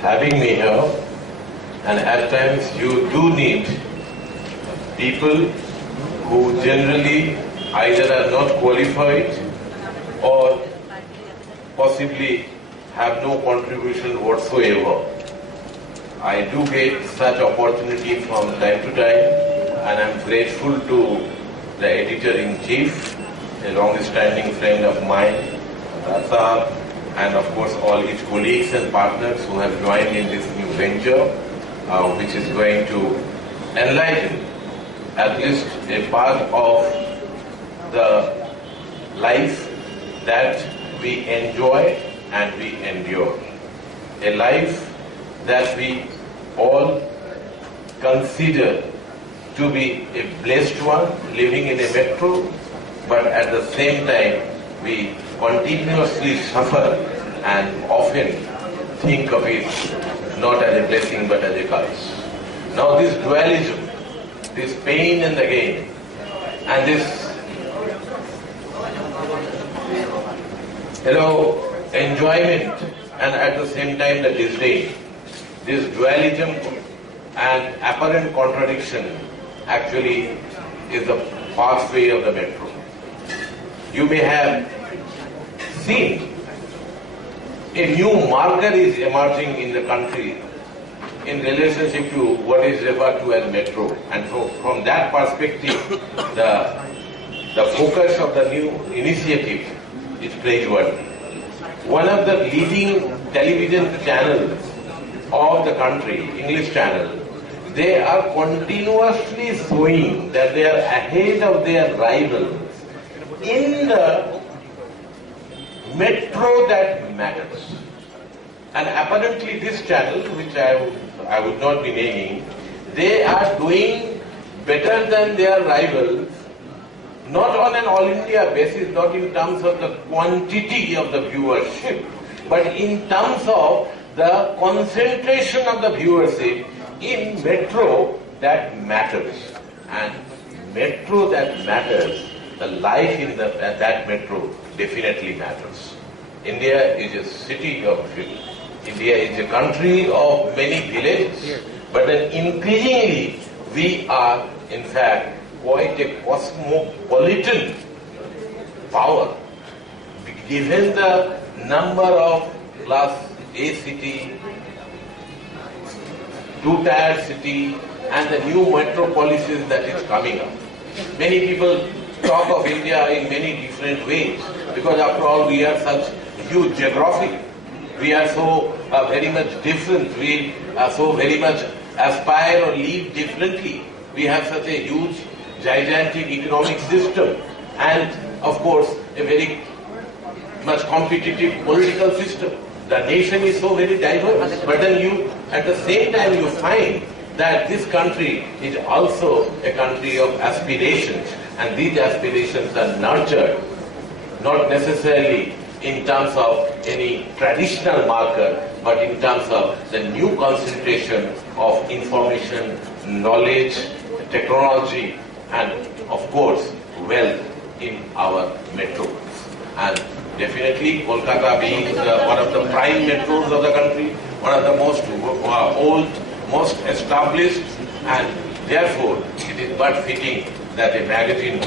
having me here. And at times you do need people who generally either are not qualified or possibly have no contribution whatsoever. I do get such opportunity from time to time, and I'm grateful to the editor-in-chief, a long-standing friend of mine, Rasa, and of course all his colleagues and partners who have joined in this new venture, which is going to enlighten at least a part of the life that we enjoy and we endure. A life that we all consider to be a blessed one, living in a metro, but at the same time we continuously suffer and often think of it not as a blessing but as a curse. Now this dualism, this pain and the gain, and this enjoyment and at the same time the disdain, this dualism and apparent contradiction actually is the pathway of the metro. You may have seen a new marker is emerging in the country in relationship to what is referred to as metro, and from that perspective the focus of the new initiative is praiseworthy. One of the leading television channels of the country, English channel, they are continuously showing that they are ahead of their rivals in the metro that matters. And apparently this channel, which I would not be naming, they are doing better than their rivals, not on an all-India basis, not in terms of the quantity of the viewership, but in terms of the concentration of the viewership in metro that matters. And metro that matters, the life in that metro definitely matters. India is a city of India is a country of many villages, but then increasingly we are in fact quite a cosmopolitan power, given the number of class A city, two-tier city, and the new metropolises that is coming up. Many people talk of India in many different ways, because after all we are such huge geography. We are so very much different. We are so very much aspire or live differently. We have such a huge, gigantic economic system, and of course a very much competitive political system. The nation is so very diverse, but then you, at the same time, you find that this country is also a country of aspirations, and these aspirations are nurtured, not necessarily in terms of any traditional marker, but in terms of the new concentration of information, knowledge, technology, and of course, wealth in our metros. And definitely Kolkata being one of the prime metros of the country, one of the most old, most established, and therefore it is but fitting that a magazine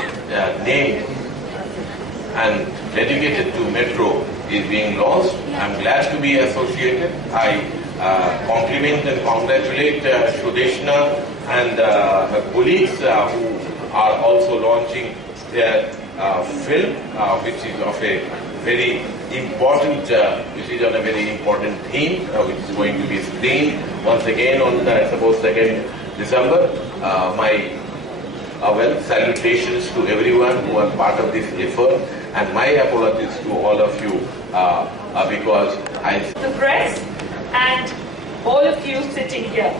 named and dedicated to metro is being launched. I'm glad to be associated. I compliment and congratulate Sudeshna and her colleagues who are also launching their film, which is of a very important, which is on a very important theme, which is going to be screened once again on, I suppose, 2nd December. My salutations to everyone who are part of this effort, and my apologies to all of you because the press and all of you sitting here.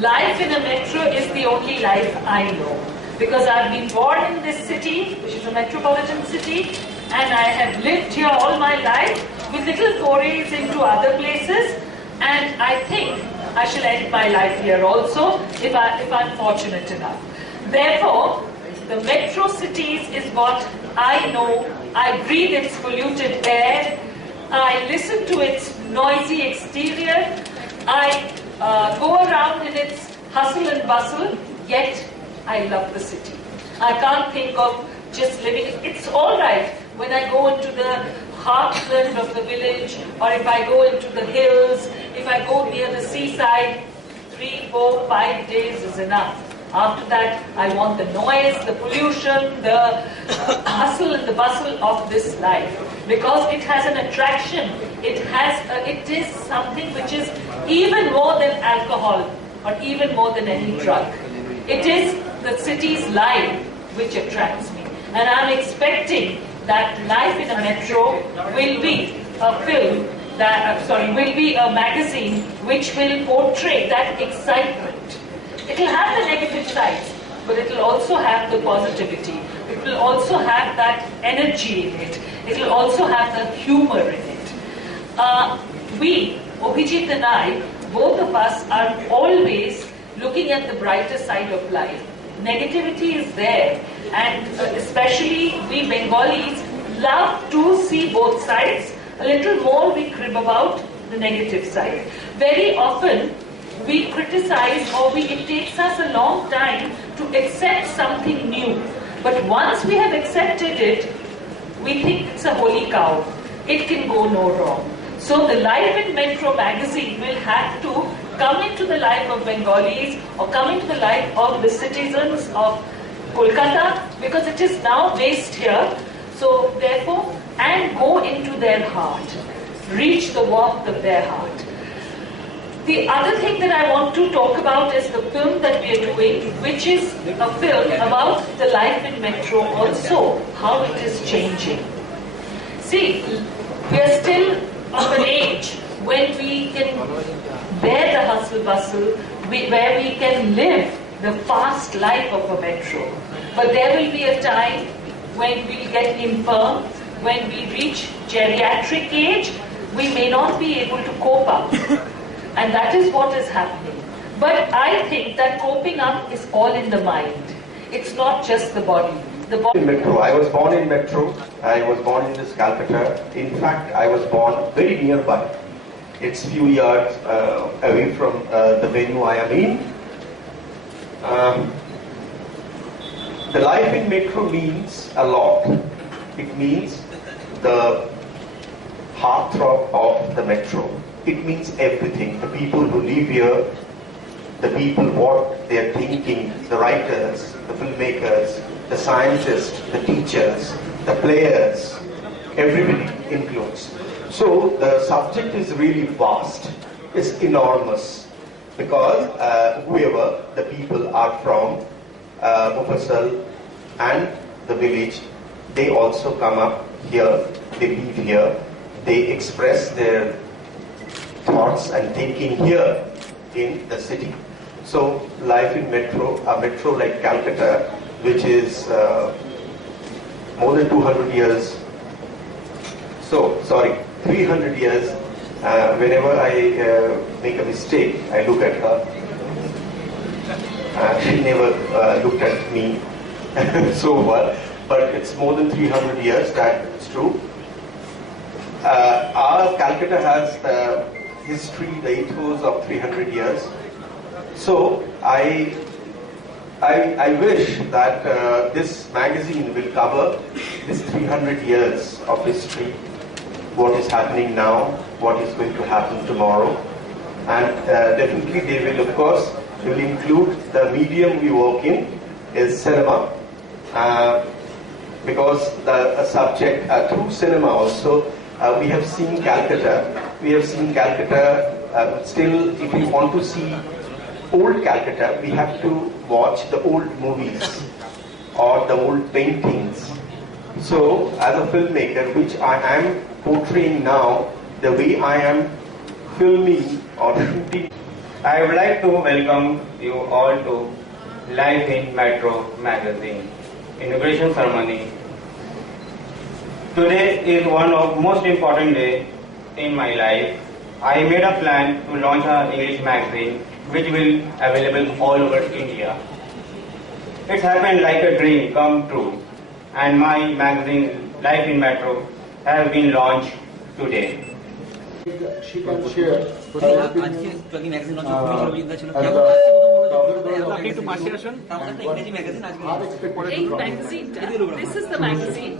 Life in a metro is the only life I know, because I've been born in this city, which is a metropolitan city, and I have lived here all my life with little forays into other places, and I think I shall end my life here also if I'm fortunate enough. Therefore, the metro cities is what I know. I breathe its polluted air. I listen to its noisy exterior. I go around in its hustle and bustle, yet I love the city. I can't think of just living. It's all right when I go into the heartland of the village, or if I go into the hills, if I go near the seaside, 3, 4, 5 days is enough. After that, I want the noise, the pollution, the hustle and the bustle of this life, because it has an attraction. It is something which is even more than alcohol, or even more than any drug. It is the city's life which attracts me, and I'm expecting that Life in a Metro will be a film will be a magazine which will portray that excitement. It will have the negative sides, but it will also have the positivity. It will also have that energy in it. It will also have the humor in it. We, Abhijit and I, both of us are always looking at the brighter side of life. Negativity is there, and especially we Bengalis love to see both sides. A little more we crib about the negative side. Very often we criticize, or it takes us a long time to accept something new. But once we have accepted it, we think it's a holy cow. It can go no wrong. So the Life in Metro magazine will have to come into the life of Bengalis, or come into the life of the citizens of Kolkata, because it is now based here. So therefore, and go into their heart, reach the warmth of their heart. The other thing that I want to talk about is the film that we are doing, which is a film about the life in Metro also, how it is changing. See, we are still of an age when we can bear the hustle bustle, where we can live the fast life of a metro. But there will be a time when we get infirm, when we reach geriatric age, we may not be able to cope up. And that is what is happening. But I think that coping up is all in the mind. It's not just the body. The body. In Metro, I was born in Metro. I was born in this Calcutta. In fact, I was born very nearby. It's few yards away from the venue I am in. The life in Metro means a lot. It means the heartthrob of the Metro. It means everything. The people who live here, the people what they are thinking, the writers, the filmmakers, the scientists, the teachers, the players, everybody includes. So the subject is really vast. It's enormous because whoever the people are from, Mufasal and the village, they also come up here, they live here, they express their thoughts and thinking here in the city. So life in Metro, a metro like Calcutta, which is more than 200 years, 300 years, whenever I make a mistake, I look at her. She never looked at me so well, but it's more than 300 years, that's true. Our Calcutta has history, the ethos of 300 years. So I wish that this magazine will cover this 300 years of history, what is happening now, what is going to happen tomorrow, and definitely they will, of course, will include the medium we work in is cinema, because the subject through cinema also we have seen Calcutta. We have seen Calcutta. Still, if we want to see old Calcutta, we have to watch the old movies or the old paintings. So, as a filmmaker, which I am portraying now, the way I am filming or shooting. I would like to welcome you all to Life in Metro magazine inauguration ceremony. Today is one of most important days in my life. I made a plan to launch an English magazine which will be available all over India. It happened like a dream come true, and my magazine Life in Metro has been launched today. she can share her opinion, আপনি একটু পাশে আসুন। our expectation এই from ম্যাগাজিনটা, this is the magazine,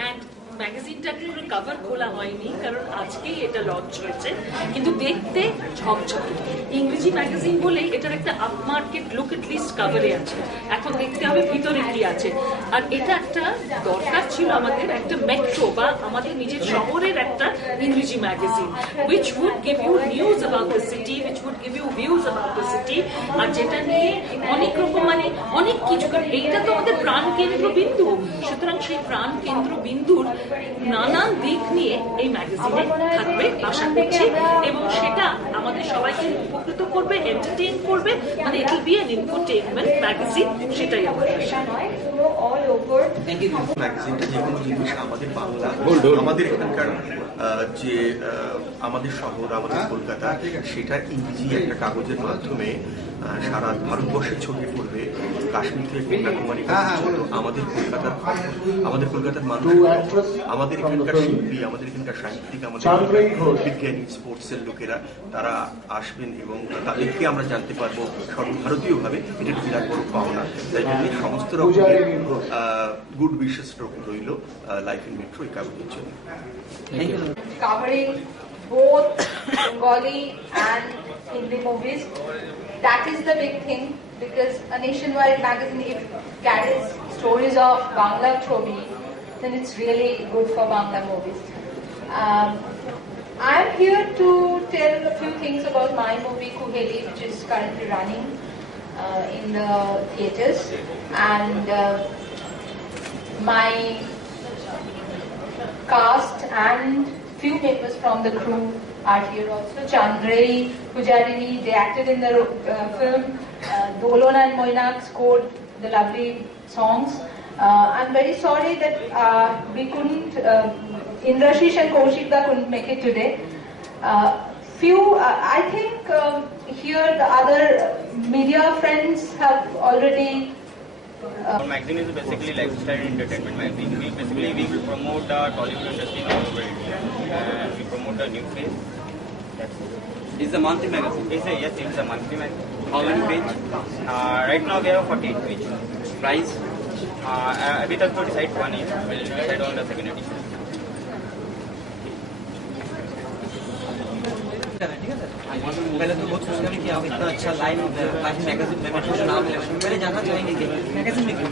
and ম্যাগাজিনটাকে cover খোলা হয়নি কারণ আজকেই এটা লঞ্চ হয়েছে, কিন্তু দেখতে ঝকঝকে ইংরেজি ম্যাগাজিন বলে এটার একটা আপমার্কেট লুক এট লিস্ট কাভারে আছে। এখন দেখতে হবে ভিতরে কি আছে। আর এটা একটা দরকার ছিল আমাদের একটা মেট্রো বা আমাদের নিজের শহরের একটা ইংরেজি magazine which would give you news about the city, which would give you views about the city, আর যেটা নিয়ে অনেক রকম মানে অনেক কিছু, কারণ এইটা তো আমাদের প্রাণ কেন্দ্রবিন্দু, সুতরাং সেই প্রাণ কেন্দ্রবিন্দুর নানান দিক নিয়ে এই ম্যাগাজিনে থাকবে আশা করছি, এবং সেটা আমাদের সবাইকে উপকৃত করবে, এন্টারটেইন করবে, মানে it will be an infotainment magazine, সেটাই আমার আশা। ম্যাগাজিনটা যে কোনো জিনিস আমাদের বাংলা, আমাদের এখানকার যে আমাদের শহর, আমাদের কলকাতা, সেটা ইংরেজি একটা কাগজের মাধ্যমে সারা ভারতবর্ষে ছড়িয়ে পড়বে। কাশ্মীর থেকে কন্যাকুমারী পর্যন্ত আমাদের কলকাতার মানুষ, আমাদের এখানকার শিল্পী, আমাদের এখানকার সাহিত্যিক, আমাদের বিজ্ঞানী, স্পোর্টসের লোকেরা তারা আসবেন এবং তাদেরকে আমরা জানতে পারবো সর্বভারতীয়ভাবে। এটা বিরাট বড় পাওনা। তাই জন্য সমস্ত রকমের গুড উইশেস রইল লাইফ ইন মেট্রো এই কাগজের জন্য। Covering both Bengali and Hindi movies. That is the big thing, because a nationwide magazine, if carries stories of Bangla Chobi, then it's really good for Bangla movies. I'm here to tell a few things about my movie Kuheli, which is currently running in the theatres, and my cast and few members from the crew are here also. Chandray, Pujarini, they acted in the film. Dolon and Moinak scored the lovely songs. I'm very sorry that we couldn't, Indrashish and Kaushikda couldn't make it today. I think here the other media friends have already. Our magazine is basically lifestyle entertainment magazine. We will promote the Tollywood industry all over India. We promote the new face. That's it. It's a monthly magazine. Yes, it's a monthly magazine. How many page? Right now we have 48 pages. Price? अभी तक तो decide हुआ नहीं है. We'll decide on the second edition. पहले तो बहुत खुश लगी कि आप इतना अच्छा लाइव मैगजीन में मेट्रो का नाम ले, पहले जानना चाहेंगे कि मैगजीन में क्यों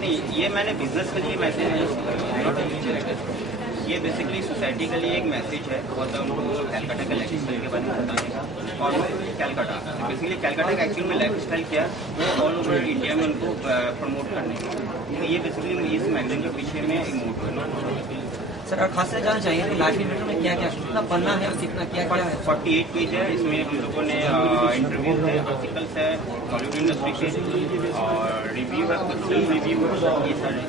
नहीं, ये मैंने बिजनेस के लिए मैसेज है, ये बेसिकली सोसाइटी के लिए एक मैसेज है, और कैलकाटा के लाइफस्टाइल के बारे में बताने का। और कैलकाटा बेसिकली कैलकाटा का एक्चुअल में लाइफस्टाइल क्या है वो ऑल ओवर इंडिया में उनको प्रमोट करने का, तो ये बेसिकली इस मैगजीन के पीछे में एक मोटो है। सर, और खास से जानना चाहिए कि लाइफ इन मेट्रो में क्या क्या कितना पन्ना है और कितना क्या क्या है? 48 पेज है, इसमें हम लोगों ने इंटरव्यूज है, आर्टिकल्स है, बॉलीवुड इंडस्ट्री के, और रिव्यू है, फिल्म रिव्यू है, ये सारे।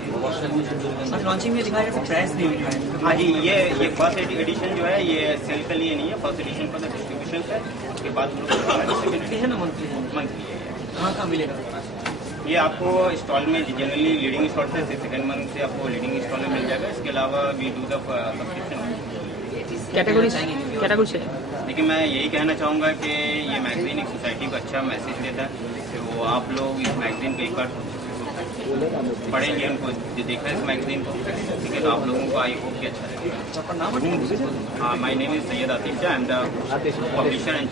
लॉन्चिंग में दिखाया गया, प्राइस भी दिखाया। हाँ जी, ये फर्स्ट एडिशन जो है ये सेल के लिए नहीं है, फर्स्ट एडिशन पर डिस्ट्रीब्यूशन है, उसके बाद मंथली है। मंथली है। कहाँ मिलेगा? ये आपको स्टॉल में जनरली लीडिंग स्टॉल से सेकंड मंथ से आपको लीडिंग स्टॉल में मिल जाएगा। इसके अलावा we do the subscription. Category लेकिन मैं यही कहना चाहूँगा कि ये मैगजीन एक सोसाइटी को अच्छा मैसेज देता है, तो आप लोग इस मैगजीन को एक बार पढ़ेंगे, उनको जो देखा है इस मैगजीन को, ठीक है, तो आप लोगों को आई होप कि अच्छा लगेगा। हाँ, my name is Syed Atif Shah, I am the publisher and